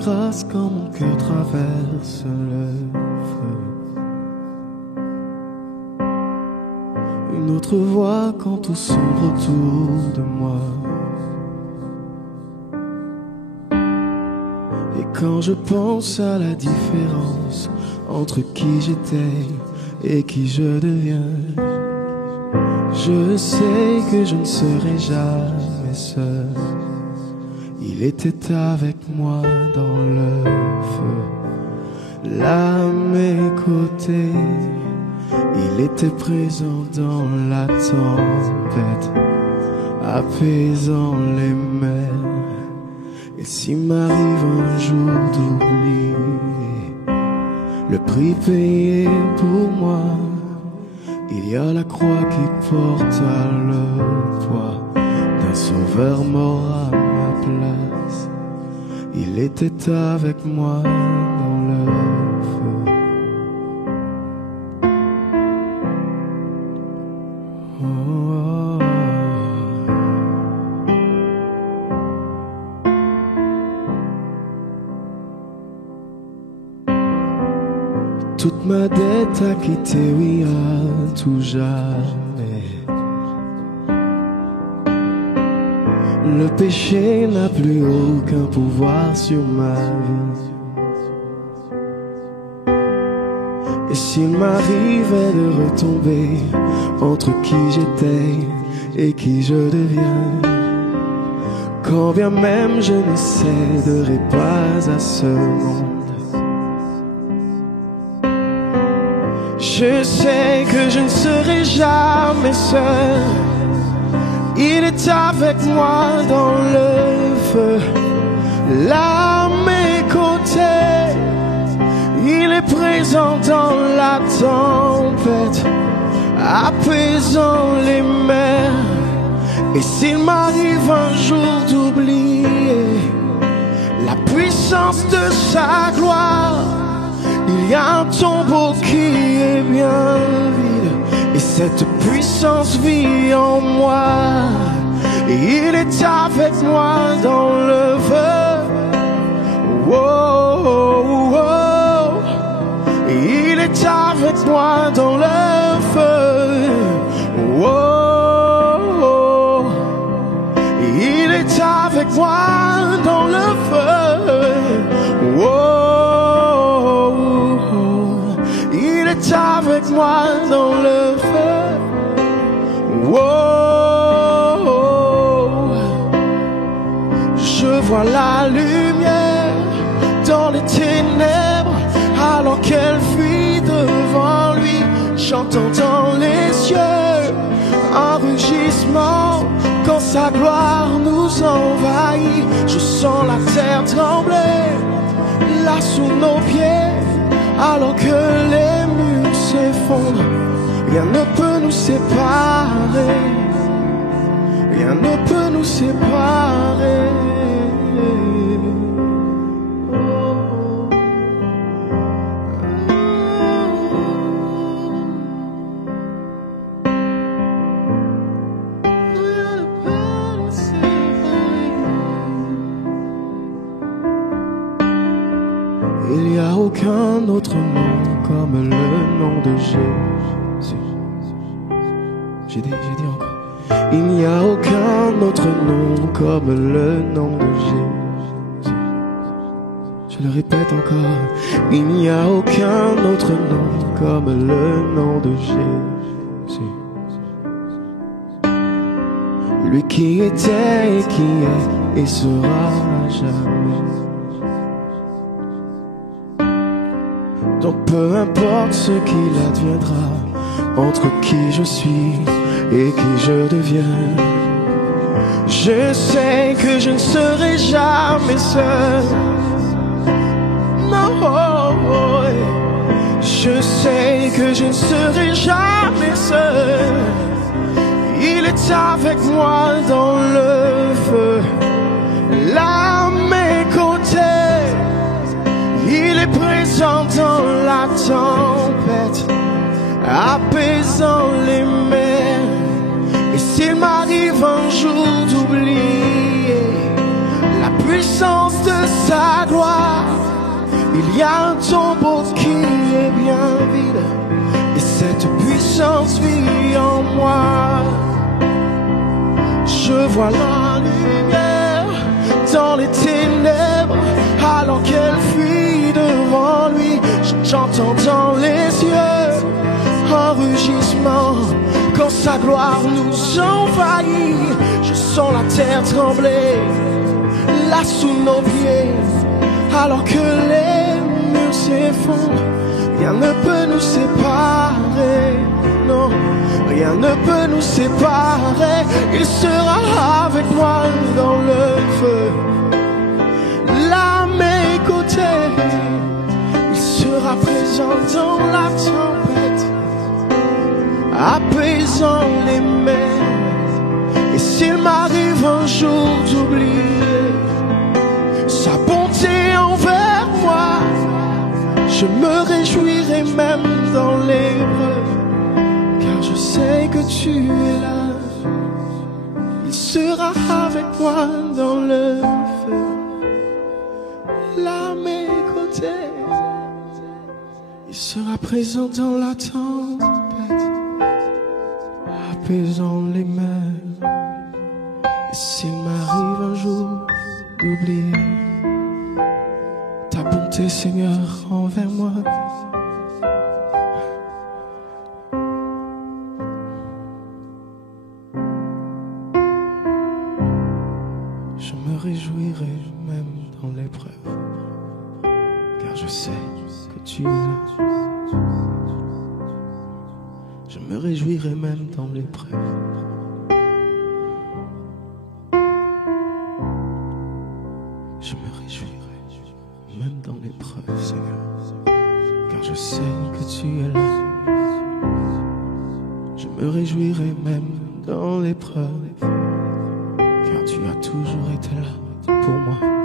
grâce quand mon cœur traverse le feu. Une autre voix quand tout sombre autour de moi. Et quand je pense à la différence entre qui j'étais et qui je deviens, je sais que je ne serai jamais seul. Il était avec moi dans le feu, là à mes côtés. Il était présent dans la tempête, apaisant les mers. Et s'il m'arrive un jour d'oublier le prix payé pour moi, il y a la croix qui porte le poids d'un sauveur mort à ma place. Il était avec moi dans le feu. Oh, oh, oh. Toute ma dette à quitter, oui, à tout jamais. Le péché n'a plus aucun pouvoir sur ma vie. Et s'il m'arrivait de retomber entre qui j'étais et qui je deviens, quand bien même je ne céderai pas à ce monde, je sais que je ne serai jamais seul. Il est avec moi dans le feu, là à mes côtés. Il est présent dans la tempête, apaisant les mers. Et s'il m'arrive un jour d'oublier la puissance de sa gloire, il y a un tombeau qui est bien vide, et cette puissance vit en moi. Et il est avec moi dans le feu. Oh, oh, oh. Et il est avec moi dans le feu. Oh, oh. Et il est avec moi dans le feu. Oh, oh. Il est avec moi dans le feu. Oh, oh. Je vois la lumière dans les ténèbres, alors qu'elle fuit devant lui. J'entends dans les cieux un rugissement quand sa gloire nous envahit. Je sens la terre trembler là sous nos pieds, alors que les murs s'effondrent. Rien ne peut nous séparer, rien ne peut nous séparer. Il n'y a aucun autre nom comme le nom de Jésus. J'ai dit encore. Il n'y a aucun autre nom comme le nom de Jésus. Je le répète encore. Il n'y a aucun autre nom comme le nom de Jésus. Lui qui était et qui est et sera jamais. Donc peu importe ce qu'il adviendra entre qui je suis et qui je deviens, je sais que je ne serai jamais seul. Non, je sais que je ne serai jamais seul. Il est avec moi dans le feu, là à mes côtés. Il est présent dans la tempête, apaisant les mers. Et s'il m'arrive un jour d'oublier la puissance de sa gloire, il y a un tombeau qui est bien vide, et cette puissance vit en moi. Je vois la lumière dans les ténèbres, alors qu'elle fuit devant lui. J'entends dans les yeux un rugissement quand sa gloire nous envahit. Je sens la terre trembler là sous nos pieds, alors que les murs s'effondrent. Rien ne peut nous séparer, non, rien ne peut nous séparer. Il sera avec moi dans le feu, là à mes côtés. Il sera présent dans la tempête, apaisant les mers. Et s'il m'arrive un jour d'oublier sa bonté envers moi, je me réjouirai même dans l'épreuve, car je sais que tu es là. Il sera avec moi dans le feu, là à mes côtés. Il sera présent dans la tempête, apaisant les mers. Et s'il m'arrive un jour d'oublier ta bonté, Seigneur, envers moi, je me réjouirai même dans l'épreuve, car je sais que tu es là. Je me réjouirai même dans l'épreuve. Je me réjouirai même dans l'épreuve, Seigneur, car je sais que tu es là. Je me réjouirai même dans l'épreuve, car tu as toujours été là pour moi.